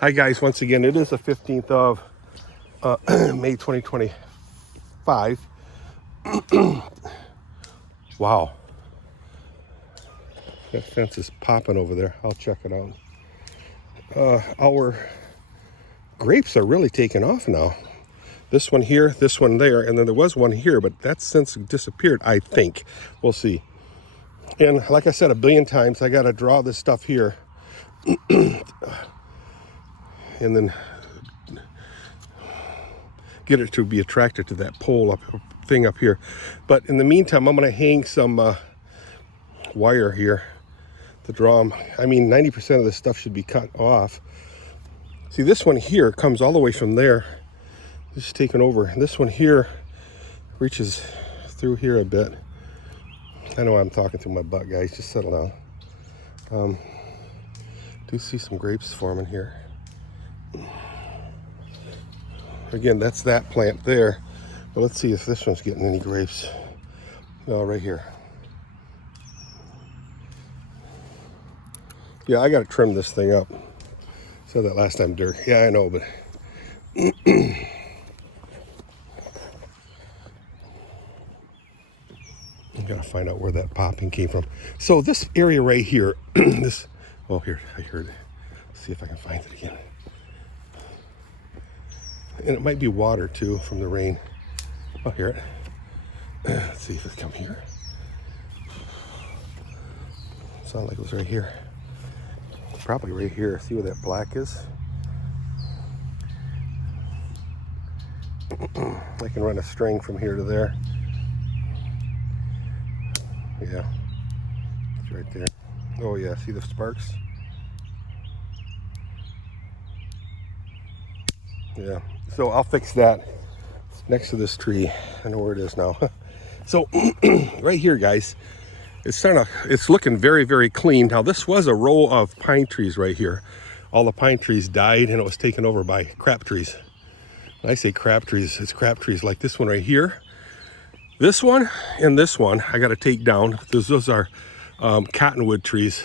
Hi guys, once again, it is the 15th of May 2025. Wow, that fence is popping over there. I'll check it out. Our grapes are really taking off now. This one here, this one there, and then there was one here, but that's since disappeared, I think. We'll see. And like I said a billion times, I got to draw this stuff here and then get it to be attracted to that pole thing up here. But in the meantime, I'm going to hang some wire here to draw them. I mean, 90% of this stuff should be cut off. See, this one here comes all the way from there. This is taken over. This one here reaches through here a bit. I know I'm talking through my butt, guys. Just settle down. Do see some grapes forming here. Again, that's that plant there. But let's see if this one's getting any grapes. No, right here. Yeah, I got to trim this thing up. Said that last time, Dirk. Yeah, I know, but I gotta find out where that popping came from. So this area right here, this. Oh, here I heard it. Let's see if I can find it again. And it might be water too from the rain. I'll hear it. Let's see if it come here. Sounded like it was right here. Probably right here. See where that black is? I can run a string from here to there. Yeah, it's right there. Oh yeah, see the sparks? Yeah, so I'll fix that next to this tree. I know where it is now. So right here, guys, it's looking very, very clean. Now this was a row of pine trees right here. All the pine trees died and it was taken over by crap trees. When I say crap trees, it's crap trees like this one right here. This one and this one I got to take down. Those are cottonwood trees.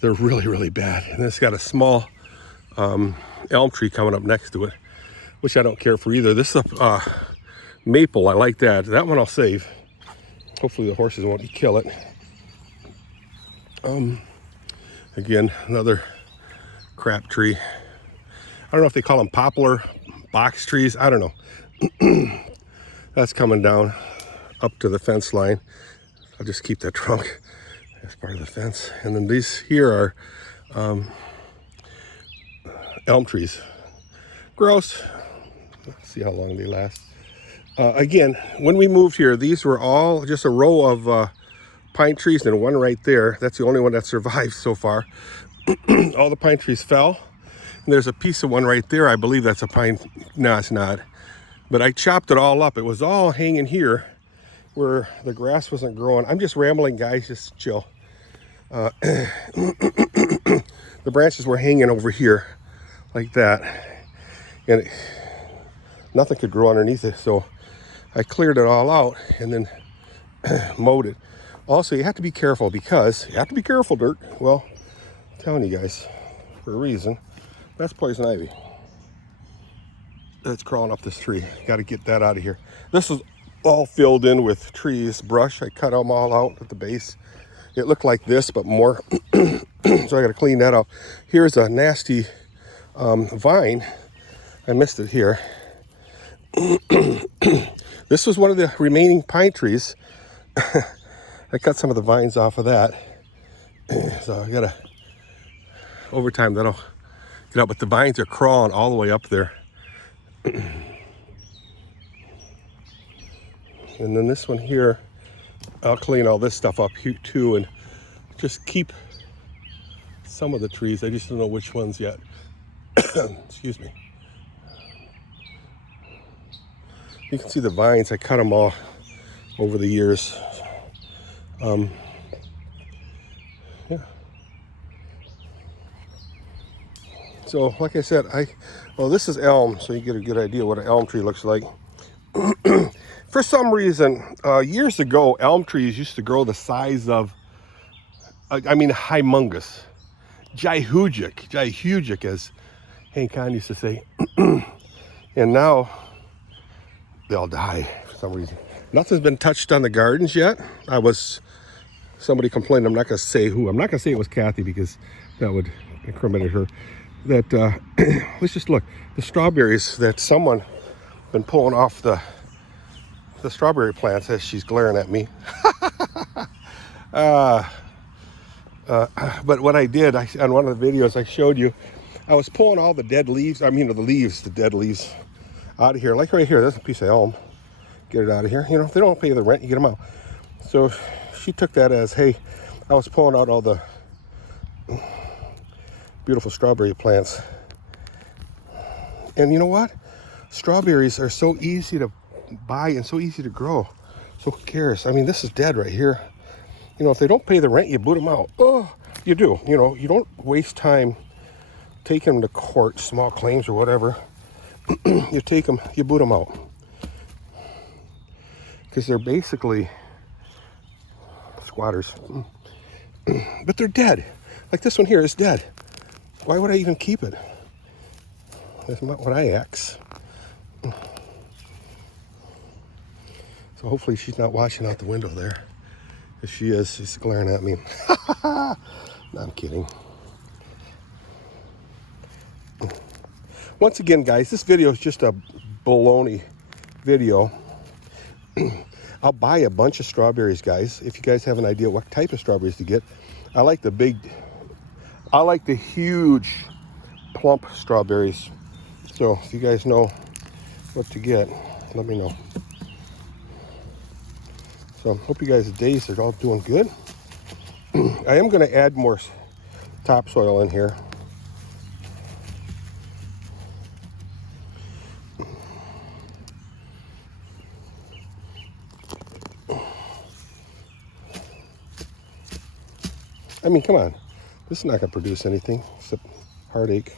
They're really, really bad. And it's got a small elm tree coming up next to it, which I don't care for either. This is a maple. I like that. That one I'll save. Hopefully the horses won't kill it. Again, another crap tree. I don't know if they call them poplar box trees. I don't know. That's coming down up to the fence line. I'll just keep that trunk as part of the fence. And then these here are elm trees. Gross. Let's see how long they last. Again, when we moved here, these were all just a row of pine trees and one right there. That's the only one that survived so far. All the pine trees fell. And there's a piece of one right there. I believe that's a pine. No, it's not. But I chopped it all up. It was all hanging here where the grass wasn't growing. I'm just rambling, guys. Just chill. The branches were hanging over here like that. And nothing could grow underneath it. So I cleared it all out and then mowed it. Also, you have to be careful because, you have to be careful, Dirk. Well, I'm telling you guys, for a reason. That's poison ivy. That's crawling up this tree. Got to get that out of here. This is all filled in with trees, brush. I cut them all out at the base. It looked like this, but more. So I got to clean that up. Here's a nasty vine. I missed it here. This was one of the remaining pine trees. I cut some of the vines off of that. So I got to, over time, that'll get up. But the vines are crawling all the way up there. And then this one here, I'll clean all this stuff up here too and just keep some of the trees. I just don't know which ones yet. Excuse me. You can see the vines. I cut them all over the years. Yeah. So like I said, well, this is elm, so you get a good idea what an elm tree looks like. For some reason, years ago, elm trees used to grow the size of, I mean, humongous. Gigantic as Hank Kahn used to say. And now they'll die for some reason. Nothing's been touched on the gardens yet. Somebody complained, I'm not going to say who. I'm not going to say it was Kathy because that would incriminate her. That, let's just look. The strawberries that someone been pulling off the strawberry plants as she's glaring at me. But what I did, on one of the videos I showed you, I was pulling all the dead leaves, the dead leaves out of here. Like right here, there's a piece of elm. Get it out of here. You know, if they don't pay the rent, you get them out. So she took that as, hey, I was pulling out all the beautiful strawberry plants. And you know what? Strawberries are so easy to buy and so easy to grow. So who cares? I mean, this is dead right here. You know, if they don't pay the rent, you boot them out. Oh, you do. You know, you don't waste time taking them to court, small claims or whatever. You take them, you boot them out. Because they're basically squatters. But they're dead. Like this one here is dead. Why would I even keep it? That's not what I ask. So hopefully she's not watching out the window there. If she is, she's glaring at me. No, I'm kidding. Once again, guys, this video is just a baloney video. I'll buy a bunch of strawberries, guys. If you guys have an idea what type of strawberries to get. I like the huge plump strawberries. So if you guys know what to get, let me know. So hope you guys' days are all doing good. I am going to add more topsoil in here. I mean, come on. This is not going to produce anything except heartache.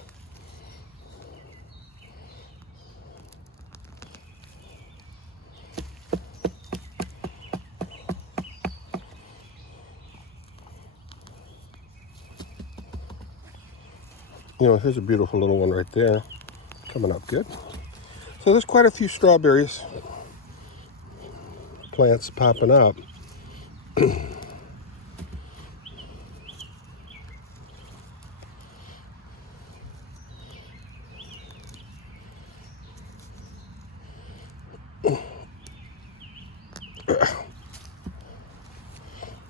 You know, here's a beautiful little one right there. Coming up good. So there's quite a few strawberries plants popping up.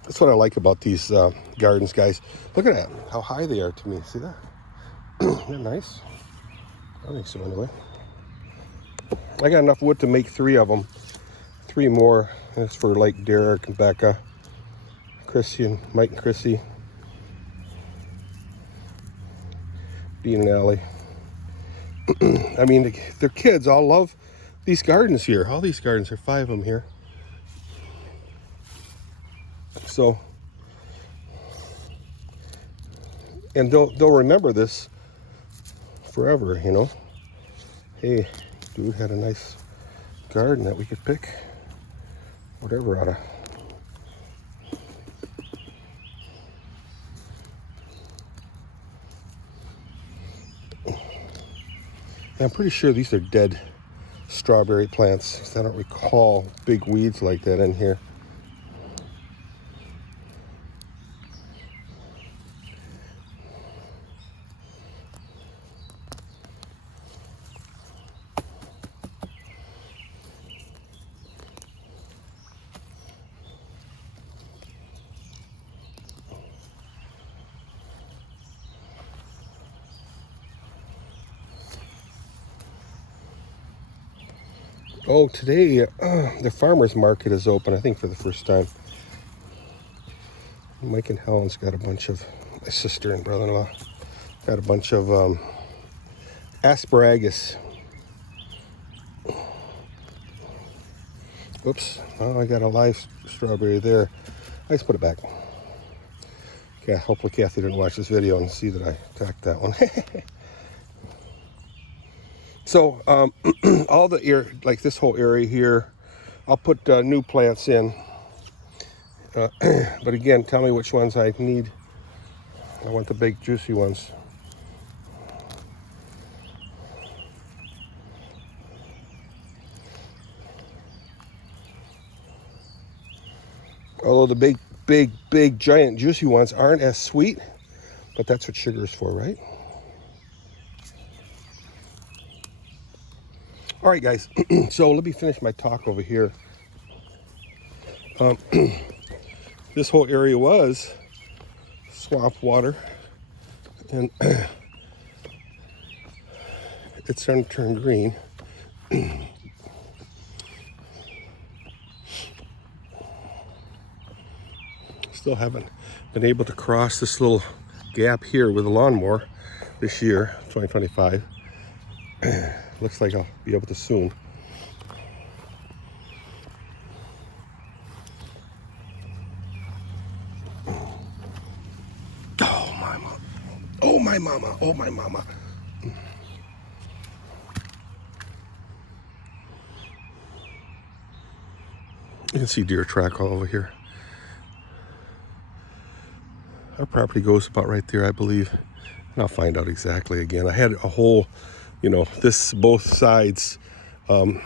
That's what I like about these gardens, guys. Look at that, how high they are to me. See that? They're nice. I think so anyway. I got enough wood to make 3 of them. 3 more. That's for like Dirk and Becca, Chrissy and Mike and Chrissy, Dean and Allie. I mean, their kids all love these gardens here. All these gardens, are 5 of them here. So, and they'll remember this forever, you know. Hey, dude had a nice garden that we could pick whatever out of. And I'm pretty sure these are dead strawberry plants, 'cause I don't recall big weeds like that in here. Oh, today the farmer's market is open, I think, for the first time. Mike and Helen's got a bunch of, my sister and brother-in-law, got a bunch of asparagus. Oops, oh, I got a live strawberry there. I just put it back. Okay, hopefully Kathy didn't watch this video and see that I attacked that one. So, all the area, like this whole area here, I'll put new plants in. But again, tell me which ones I need. I want the big juicy ones. Although the big, giant, juicy ones aren't as sweet, but that's what sugar is for, right? All right, guys, so let me finish my talk over here. This whole area was swamp water, and it's starting to turn green. Still haven't been able to cross this little gap here with a lawnmower this year, 2025. Looks like I'll be able to soon. Oh my mama. Oh my mama. Oh my mama. You can see deer track all over here. Our property goes about right there, I believe. And I'll find out exactly again. I had a whole, this both sides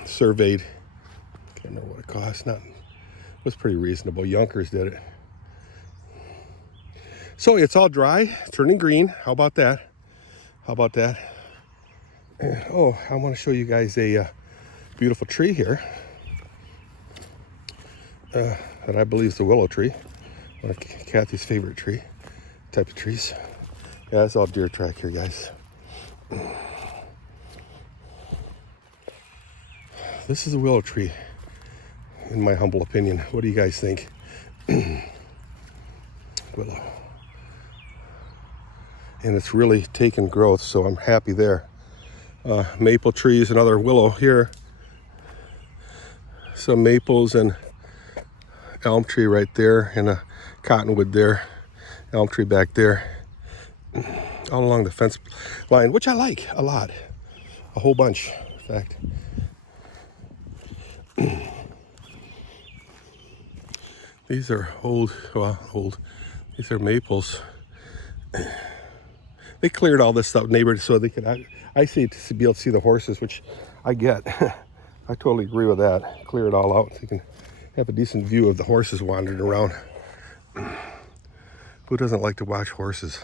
surveyed. Can't remember what it cost. It was pretty reasonable. Yonkers did it. So it's all dry, turning green. How about that? How about that? Oh, I want to show you guys a beautiful tree here. That I believe is the willow tree. One of Kathy's favorite type of trees. Yeah, it's all deer track here, guys. This is a willow tree, in my humble opinion. What do you guys think? Willow. And it's really taken growth, so I'm happy there. Maple trees, another willow here. Some maples and elm tree right there, and a cottonwood there. Elm tree back there. All along the fence line, which I like a lot. A whole bunch, in fact. These are old. These are maples. They cleared all this stuff, neighborhood, so they could, I see, to be able to see the horses, which I get. I totally agree with that. Clear it all out so you can have a decent view of the horses wandering around. Who doesn't like to watch horses?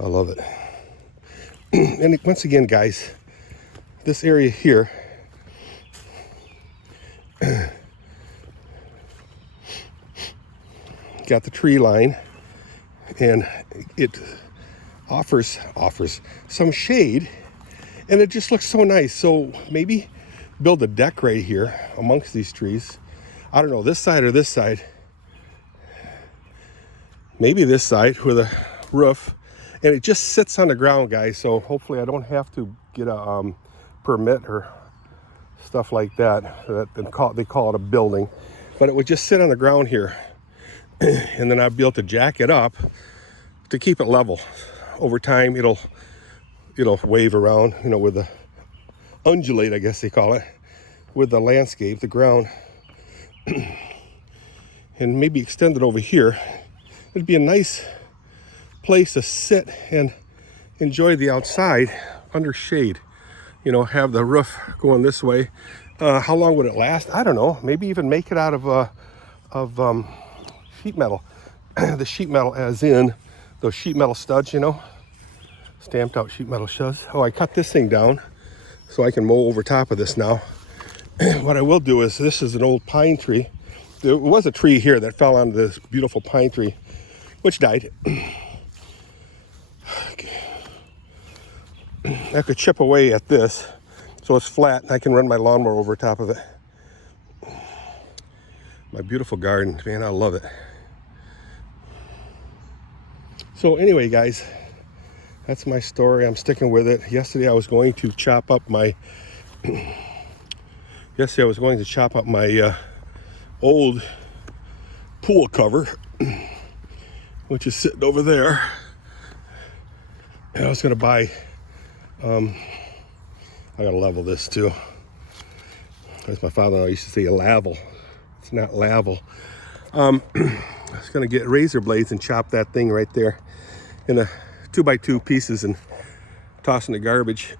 I love it. And once again, guys, this area here, got the tree line, and it offers some shade, and it just looks so nice. So maybe build a deck right here amongst these trees. I don't know, this side or this side. Maybe this side with a roof, and it just sits on the ground, guys. So hopefully I don't have to get a permit or stuff like that. They call it a building, but it would just sit on the ground here, and then I'd be able to jack it up to keep it level. Over time, it'll wave around, with the undulate, I guess they call it, with the landscape, the ground, and maybe extend it over here. It'd be a nice place to sit and enjoy the outside under shade. Have the roof going this way. How long would it last? I don't know. Maybe even make it out of sheet metal. The sheet metal, as in those sheet metal studs, stamped out sheet metal studs. Oh, I cut this thing down so I can mow over top of this now. What I will do is, this is an old pine tree. There was a tree here that fell onto this beautiful pine tree, which died. I could chip away at this so it's flat, and I can run my lawnmower over top of it. My beautiful garden, man, I love it. So anyway, guys, that's my story. I'm sticking with it. Yesterday I was going to chop up my old pool cover, which is sitting over there. And I was going to buy, I got to level this too. As my father used to say, a lavel. It's not lavel. I was going to get razor blades and chop that thing right there in a 2x2 pieces and toss in the garbage.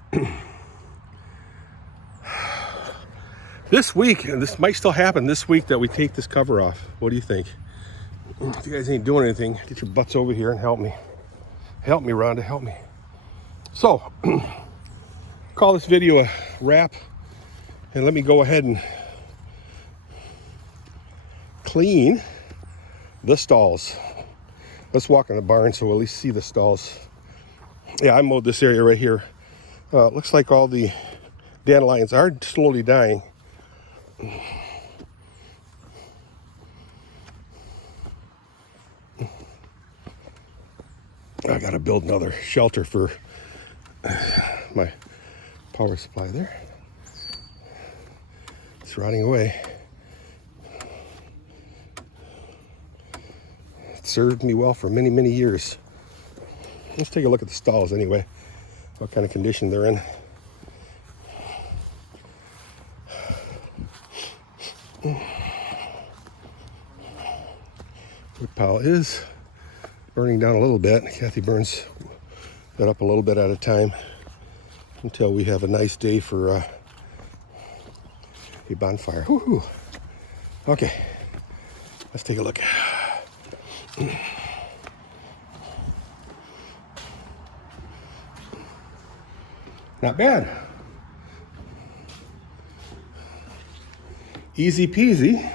This week, and this might still happen this week, that we take this cover off. What do you think? If you guys ain't doing anything, get your butts over here and help me. Help me, Rhonda, help me. So, call this video a wrap, and let me go ahead and clean the stalls. Let's walk in the barn so we'll at least see the stalls. Yeah, I mowed this area right here. Looks like all the dandelions are slowly dying. I gotta build another shelter for my power supply there. It's rotting away. It served me well for many, many years. Let's take a look at the stalls anyway, what kind of condition they're in. Wood pile is burning down a little bit. Kathy burns that up a little bit at a time until we have a nice day for a bonfire. Woo-hoo. Okay, let's take a look. Not bad. Easy peasy.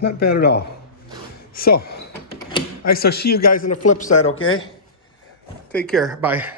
Not bad at all. So, I shall see you guys on the flip side, okay? Take care. Bye.